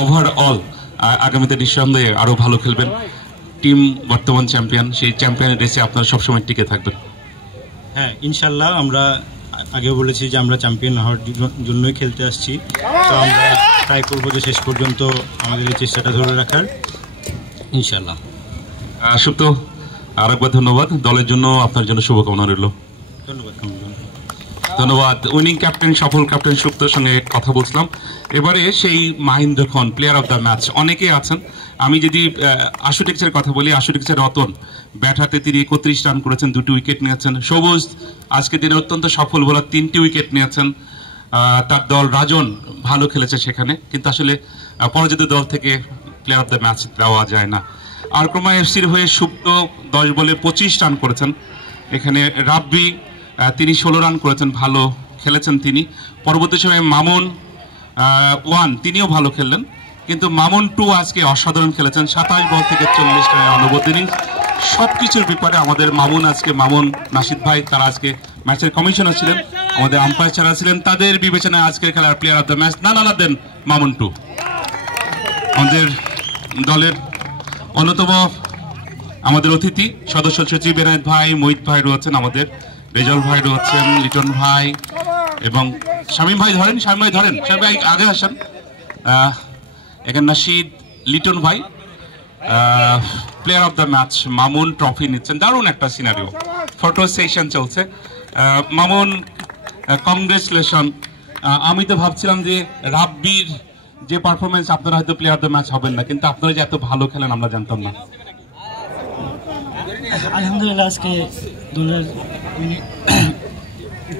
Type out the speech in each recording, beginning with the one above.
Overall আগামীতে নিঃসন্দেহে আরো ভালো খেলবেন। টিম বর্তমান চ্যাম্পিয়ন, সেই চ্যাম্পিয়নের রেসে আপনারা সবসময় টিকে থাকবেন। হ্যাঁ, ইনশাল্লাহ আমরা আগেও বলেছি যে আমরা চ্যাম্পিয়ন হওয়ার জন্যই খেলতে আসছি, তো আমরা ট্রাই করবো যে শেষ পর্যন্ত আমাদের এই চেষ্টাটা ধরে রাখার, ইনশাল্লাহ। সুপ্ত, আরেকবার ধন্যবাদ। দলের জন্য আপনার জন্য শুভকামনা রইল। ধন্যবাদ। ধন্যবাদ। উইনিং ক্যাপ্টেন, সফল ক্যাপ্টেন সুপ্তর সঙ্গে কথা বলছিলাম। এবারে সেই মাহিন্দ্র খন, প্লেয়ার অফ দ্য ম্যাচ। অনেকেই আছেন, আমি যদি আশুটেক্সের কথা বলি, আশুটেক্সের রতন ব্যাট হাতে তিনি 31 রান করেছেন, 2টি উইকেট নিয়েছেন। সবুজ আজকে দিনে অত্যন্ত সফল বোলার, 3টি উইকেট নিয়েছেন। তার দল রাজন ভালো খেলেছে সেখানে, কিন্তু আসলে পরাজিত দল থেকে প্লেয়ার অফ দ্য ম্যাচ দেওয়া যায় না। আরক্রমা এফসির হয়ে সুপ্ত 10 বলে 25 রান করেছেন। এখানে রাব্বি তিনি 16 রান করেছেন, ভালো খেলেছেন তিনি। পরবর্তী সময়ে মামুন 1 তিনিও ভালো খেললেন, কিন্তু মামুন 2 আজকে অসাধারণ খেলেছেন। 27 বল থেকে 40 রানের অনবদ্য ইনিংস। সবকিছুর ব্যাপারে আমাদের মামুন নাশিদ ভাই, তারা আজকে ম্যাচের কমিশনার ছিলেন, আমাদের আম্পায়ার যারা ছিলেন, তাদের বিবেচনায় আজকের খেলার প্লেয়ার অফ দ্য ম্যাচ নানা দেন মামুন 2। আমাদের দলের অন্যতম আমাদের অতিথি সদস্য সচিব এনায়েত ভাই, মোহিত ভাই রয়েছেন, আমাদের রেজাল ভাই রয়েছেন, লিটন ভাই এবং শামীম ভাই ধরেন, শামীম ভাই আগে আসেন। এখানে নাশিদ, লিটন ভাই। Player of the match Mamun trophy নিচ্ছেন। দারুণ একটা সিনারিও, ফটো সেশন চলছে। মামুন, কংগ্রেচুলেশন। আমি তো ভাবছিলাম যে রাব্বির যে পারফরমেন্স, আপনারা হয়তো প্লেয়ার অফ দ্য ম্যাচ হবেন না, কিন্তু আপনারা যে এত ভালো খেলেন আমরা জানতাম না। আলহামদুলিল্লাহ, আজকে দলের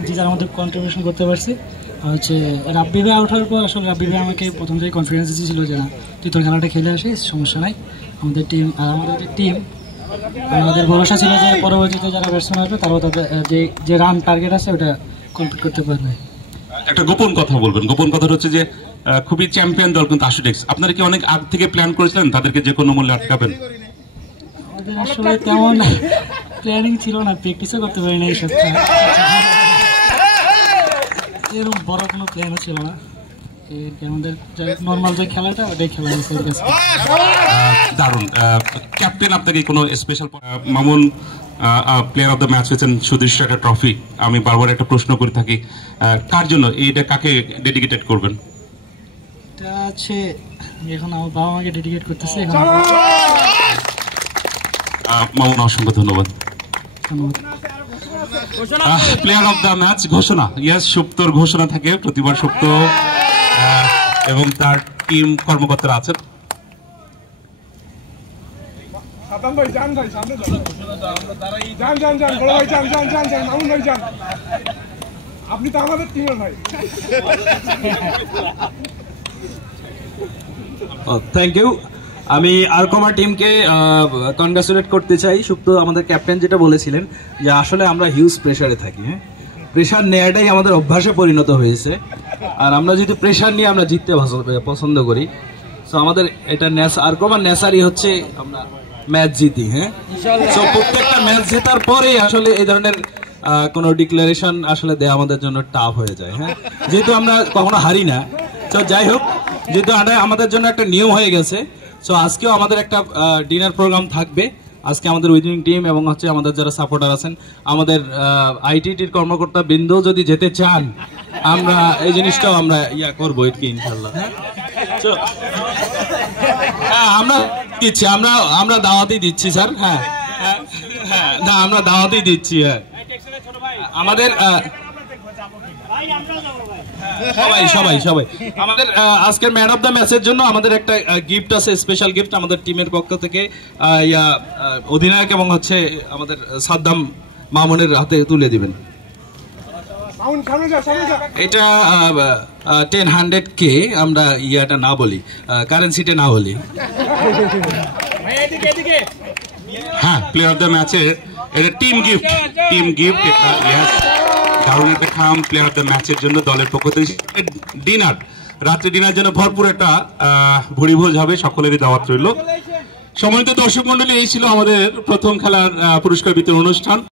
যে যার মধ্যে কন্ট্রিবিউশন করতে পারছি। হচ্ছে রাব্বি ভাই ওঠার পর আসলে রাব্বি ভাই আমাকে প্রথম থেকে কনফিডেন্স দিয়েছিল যে না, তুই তোর খেলাটা খেলে আসিস, সমস্যা নাই। আমাদের টিম আমাদের ভরসা ছিল যে পরবর্তীতে যারা ব্যাটসম্যান আসবে তারাও তাদের যে রান টার্গেট আছে ওটা কমপ্লিট করতে পারবে। একটা গোপন কথা বলবেন। গোপন কথা হচ্ছে যে খুবই চ্যাম্পিয়ন দল কিন্তু আশুটেক্স, আপনারা কি অনেক আগ থেকে প্ল্যান করেছিলেন তাদেরকে যে কোনো মূল্যে আটকাবেন? আমাদের আসলে তেমন প্ল্যানিং ছিল না, প্র্যাকটিসও করতে পারি না এই সপ্তাহে, এরকম বড় কোনো প্ল্যানও ছিল না। আমাদের নর্মাল যে খেলাটা ওটাই খেলা হয়েছে। দারুণ। ক্যাপ্টেন, আপনাকে কোনো special? Mamun player of the match হয়েছেন, সুদৃশ্য একটা ট্রফি। আমি বারবার একটা প্রশ্ন করে থাকি, কার জন্য এইটা, কাকে ডেডিকেটেড করবেন? এটা আছে এখন আমার বাবা মাকে ডেডিকেট করতেছে। মামুন, অসংখ্য ধন্যবাদ। প্লেয়ার অফ দ্য ম্যাচ ঘোষণা, ইয়েস, সুপ্তর ঘোষণা থাকে প্রতিবার। সুপ্ত এবং তার টিম কর্মকর্তারা আছেন। আপনি তো আমাদের টিমের ভাই। Thank you. আমি আরকমা টিমকে কনগ্রাচুলেট করতে চাই। সুপ্ত আমাদের ক্যাপ্টেন যেটা বলেছিলেন যে আসলে আমরা হিউজ প্রেশারে থাকি, হ্যাঁ, প্রেশার নেওয়াটাই আমাদের অভ্যাসে পরিণত হয়েছে। আর আমরা যদি প্রেশার নিয়ে আমরা জিততে পছন্দ করি, তো আমাদের এটা আরকমার নেশারই হচ্ছে আমরা ম্যাচ জিতি। হ্যাঁ, তো প্রত্যেকটা ম্যাচ জেতার পরে আসলে এই ধরনের কোনো ডিক্লারেশন আসলে দেওয়া আমাদের জন্য টাফ হয়ে যায়। হ্যাঁ, যেহেতু আমরা কখনো হারি না, তো যাই হোক, যেহেতু আমাদের জন্য একটা নিয়ম হয়ে গেছে, সো আজকেও আমাদের একটা ডিনার প্রোগ্রাম থাকবে। আজকে আমাদের উইনিং টিম এবং হচ্ছে আমাদের যারা সাপোর্টার আছেন, আমাদের আইটিটির কর্মকর্তা বৃন্দ যদি যেতে চান, আমরা এই জিনিসটাও আমরা করবো এটকে ইনশাল্লাহ। হ্যাঁ, আমরা দিচ্ছি, আমরা দাওয়াতই দিচ্ছি স্যার। হ্যাঁ, না, আমরা দাওয়াতই দিচ্ছি। হ্যাঁ, আমাদের সবাই আমাদের আজকের ম্যান অফ দ্য ম্যাচের জন্য আমাদের একটা গিফট আছে, স্পেশাল গিফট আমাদের টিমের পক্ষ থেকে অধিনায়ক এবং হচ্ছে আমাদের সাদ্দাম মামুনের হাতে তুলে দিবেন। এটা 1000K, আমরা ইয়াটা না বলি, কারেন্সিটা না বলি। হ্যাঁ, প্লেয়ার অফ দ্য ম্যাচের এটা টিম গিফট। দারুণ একটা খাম প্লেয়ার অফ দ্য ম্যাচের জন্য দলের পক্ষ থেকে। ডিনার, রাত্রি ডিনার জন্য ভরপুর একটা ভুড়িভোজ হবে, সকলেরই দাওয়াত রইল। সম্মানিত দর্শক মন্ডলী, এই ছিল আমাদের প্রথম খেলার পুরস্কার বিতরণ অনুষ্ঠান।